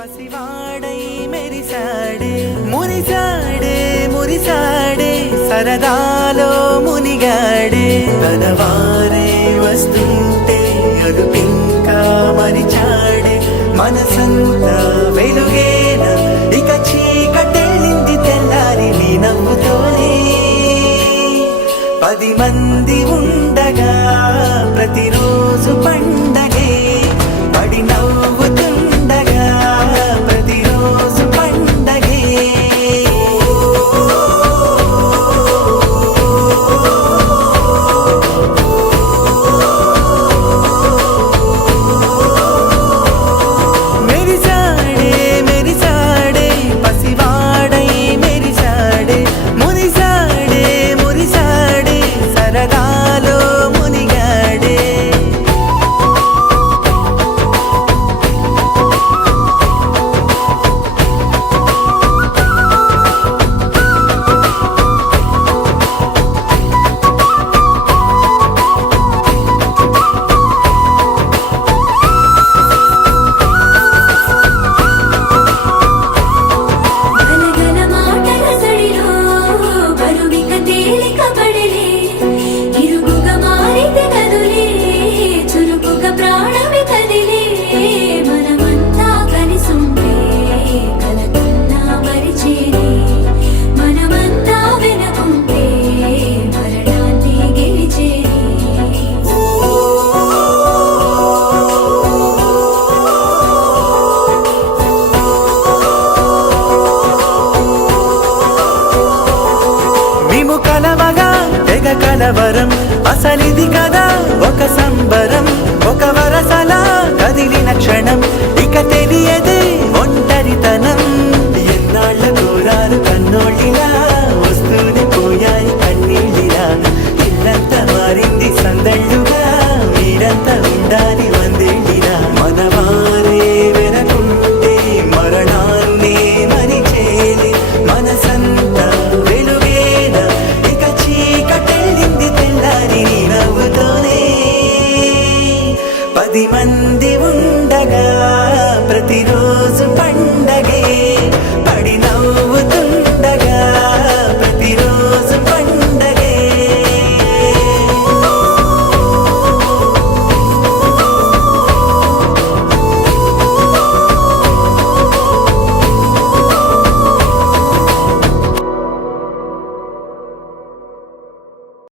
పసివాడై మెరిసాడే మురిసాడే మురిసాడే సరదాలో మునిగాడే తనవారే వస్తుంటే అదుపింకా మరిచాడే మనసంతా వెలుగేన ఇక చీకటెళ్ళింది తెల్లారి నీ నవ్వుతోనే 10 మంది ఉండగా ప్రతిరోజు పండగే పడి నవ్వుతుండగా ప్రతిరోజు పండగే మెరిసాడే మెరిసాడే పసివాడై మెరిసాడే మురిసాడే మురిసాడే సరదాలో మునిగాడే గలగల మాటల సడిలో బరువిక తేలిక పడలే ఇరుగుగా మారితే కదులే చురుకుగా ప్రాణమి కదిలే మనమంతా కలిసుంటే కలకన్నా మరిచేనే మనమంతా వెనకుంటే మరణాన్ని గెలిచేనే మేము కలవగా తెగ కలవరం అసలిది కదా ఒక సంబరం ఒక వరసలా కదిలిన క్షణం ఇక తెలియదే ఒంటరితనం ఎన్నాళ్ళ కోరారు కన్నోళ్ళిలా వస్తూనే పోయాయి కన్నీళ్ళిలా ఇల్లంతా మారింది సందళ్ళుగా మీరంతా ఉండాలి వందేళ్ళిలా మనవారే వెనకుంటే మరణాన్ని మరిచేలి మనసంతా వెలుగేన ఇక చీకటెళ్ళింది తెల్లారి నీ నవ్వుతోనే 10 మంది ఉండగా ప్రతిరోజు పండగే పడి నవ్వు